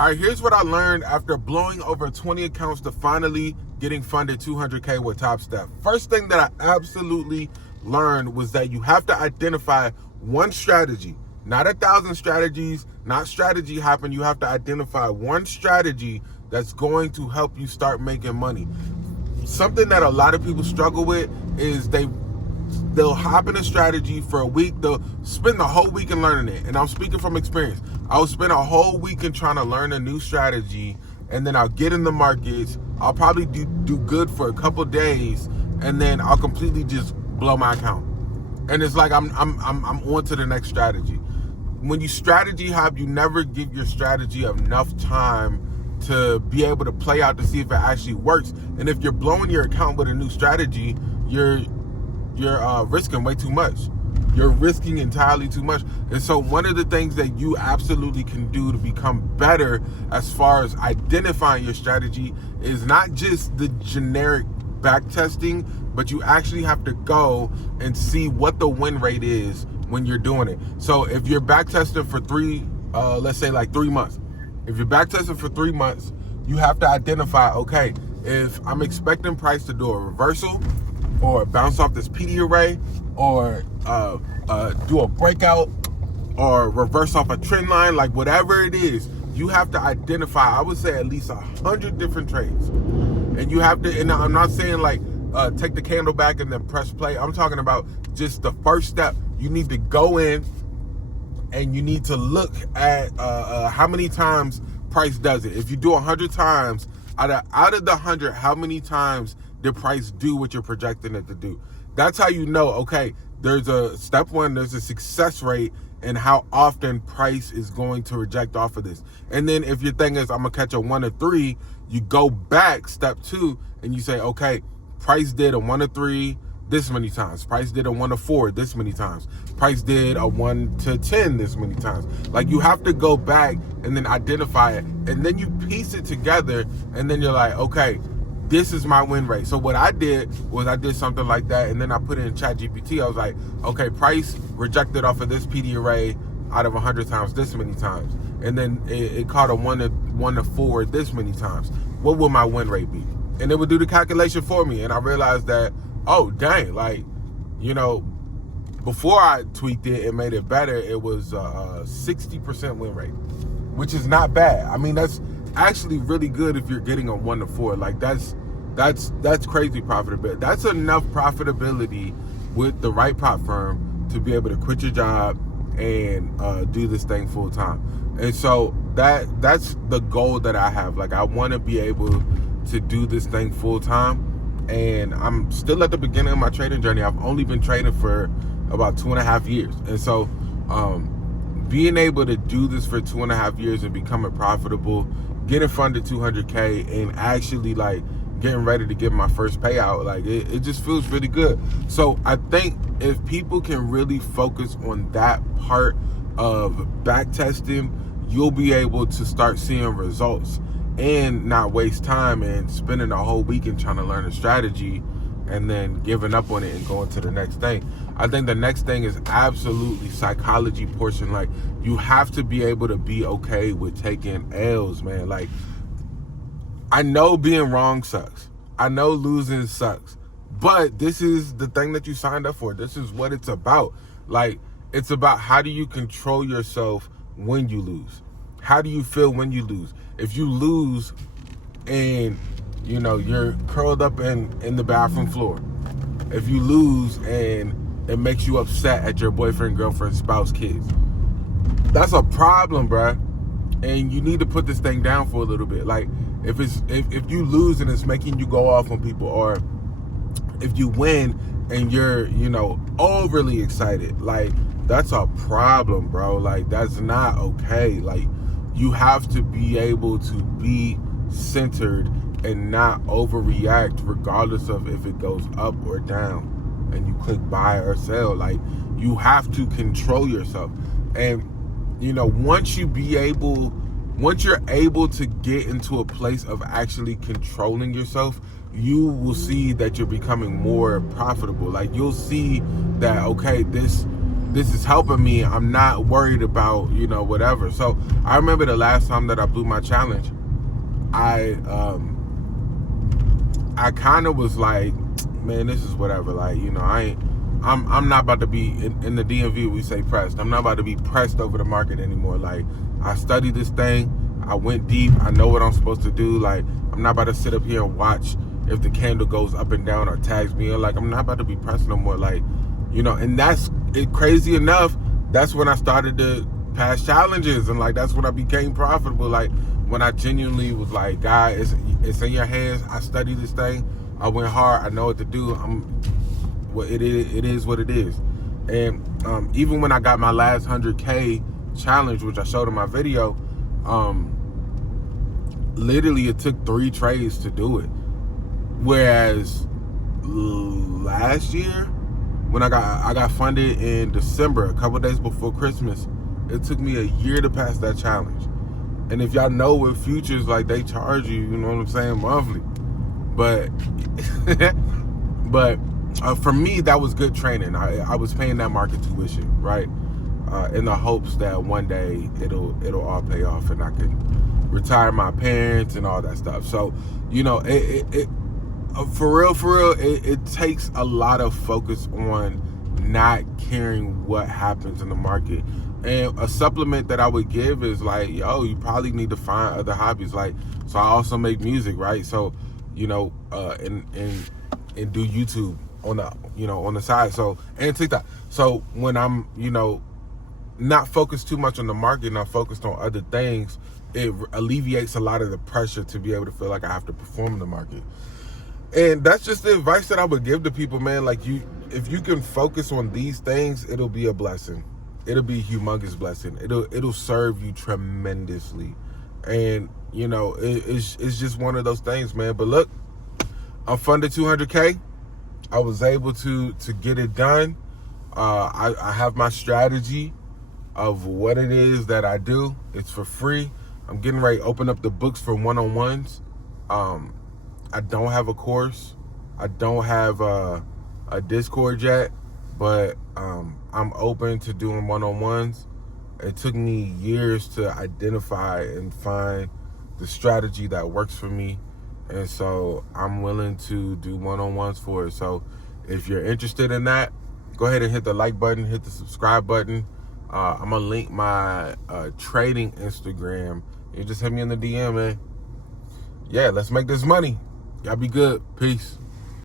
All right, here's what I learned after blowing over 20 accounts to finally getting funded 200K with Top Step. First thing that I absolutely learned was that you have to identify one strategy, not 1,000 strategies, not strategy hopping. You have to identify one strategy that's going to help you start making money. Something that a lot of people struggle with is they'll hop in a strategy for a week. They'll spend the whole weekend learning it. And I'm speaking from experience. I'll spend a whole weekend trying to learn a new strategy, and then I'll get in the markets. I'll probably do good for a couple days, and then I'll completely just blow my account. And it's like I'm on to the next strategy. When you strategy hop, you never give your strategy enough time to be able to play out to see if it actually works. And if you're blowing your account with a new strategy, you're risking way too much. You're risking entirely too much. And so one of the things that you absolutely can do to become better as far as identifying your strategy is not just the generic back testing, but you actually have to go and see what the win rate is when you're doing it. So if you're back testing for let's say like 3 months, if you're back testing for 3 months, you have to identify, okay, if I'm expecting price to do a reversal or bounce off this PD array or do a breakout or reverse off a trend line, like whatever it is, you have to identify, I would say at least 100 different trades. And you have to, and I'm not saying like take the candle back and then press play. I'm talking about just the first step. You need to go in and you need to look at how many times price does it. If you do 100 times, out of the 100, how many times did price do what you're projecting it to do? That's how you know, okay, there's a step one, there's a success rate and how often price is going to reject off of this. And then if your thing is, I'm gonna catch a 1 or 3, you go back, step 2, and you say, okay, price did a 1 or 3 this many times. Price did a 1 to 4 this many times. Price did a 1 to 10 this many times. Like you have to go back and then identify it, and then you piece it together, and then you're like, okay, this is my win rate. So what I did was I did something like that, and then I put it in ChatGPT. I was like, okay, price rejected off of this PD array out of 100 times this many times, and then it caught a 1 to 4 this many times. What will my win rate be? And it would do the calculation for me, and I realized that, oh dang, like, you know, before I tweaked it and made it better, it was a 60% win rate, which is not bad. I mean, that's actually really good if you're getting a 1 to 4. Like that's crazy profitability. That's enough profitability with the right prop firm to be able to quit your job and do this thing full time. And so that's the goal that I have. Like I want to be able to do this thing full time. And I'm still at the beginning of my trading journey. I've only been trading for about 2.5 years. And so being able to do this for 2.5 years and becoming profitable, getting funded 200K and actually like getting ready to get my first payout, like it just feels really good. So I think if people can really focus on that part of back testing, you'll be able to start seeing results and not waste time and spending a whole weekend trying to learn a strategy and then giving up on it and going to the next thing. I think the next thing is absolutely psychology portion. Like you have to be able to be okay with taking L's, man. Like I know being wrong sucks. I know losing sucks, but this is the thing that you signed up for. This is what it's about. Like it's about how do you control yourself when you lose? How do you feel when you lose? If you lose and you know you're curled up in the bathroom floor, if you lose and it makes you upset at your boyfriend, girlfriend, spouse, kids, that's a problem, bruh. And you need to put this thing down for a little bit. Like if you lose and it's making you go off on people, or if you win and you're, you know, overly excited, like that's a problem, bro. Like that's not okay. Like you have to be able to be centered and not overreact regardless of if it goes up or down and you click buy or sell. Like you have to control yourself. And you know, once you're able to get into a place of actually controlling yourself, you will see that you're becoming more profitable. Like you'll see that, okay, this this is helping me. I'm not worried about, you know, whatever. So I remember the last time that I blew my challenge, I kind of was like, man, this is whatever. Like, you know, I'm not about to be in the DMV. We say pressed. I'm not about to be pressed over the market anymore. Like, I studied this thing. I went deep. I know what I'm supposed to do. Like, I'm not about to sit up here and watch if the candle goes up and down or tags me. Or like, I'm not about to be pressed no more. Like, you know, and that's it. Crazy enough, that's when I started to pass challenges, and like that's when I became profitable. Like, when I genuinely was like, God, it's in your hands. I studied this thing. I went hard. I know what to do. It is what it is. And even when I got my last 100K challenge, which I showed in my video, literally it took 3 trades to do it. Whereas last year, when I got funded in December, a couple days before Christmas, it took me a year to pass that challenge. And if y'all know with futures, like, they charge you, you know what I'm saying, monthly. But for me, that was good training. I was paying that market tuition, right? In the hopes that one day it'll all pay off and I can retire my parents and all that stuff. So, you know, for real, it takes a lot of focus on not caring what happens in the market. And a supplement that I would give is like, yo, you probably need to find other hobbies. Like, so I also make music, right? So, you know, and do YouTube on the, you know, on the side. So, and TikTok. So when I'm, you know, not focused too much on the market and I'm focused on other things, it alleviates a lot of the pressure to be able to feel like I have to perform in the market. And that's just the advice that I would give to people, man. Like, if you can focus on these things, it'll be a blessing. It'll be a humongous blessing. It'll serve you tremendously. And, you know, it's just one of those things, man. But look, I'm funded 200K. I was able to get it done. I have my strategy of what it is that I do. It's for free. I'm getting ready to open up the books for one-on-ones. I don't have a course. I don't have a Discord yet, but I'm open to doing one-on-ones. It took me years to identify and find the strategy that works for me. And so I'm willing to do one-on-ones for it. So if you're interested in that, go ahead and hit the like button, hit the subscribe button. I'm going to link my trading Instagram. You just hit me in the DM, man. Yeah, let's make this money. Y'all be good. Peace.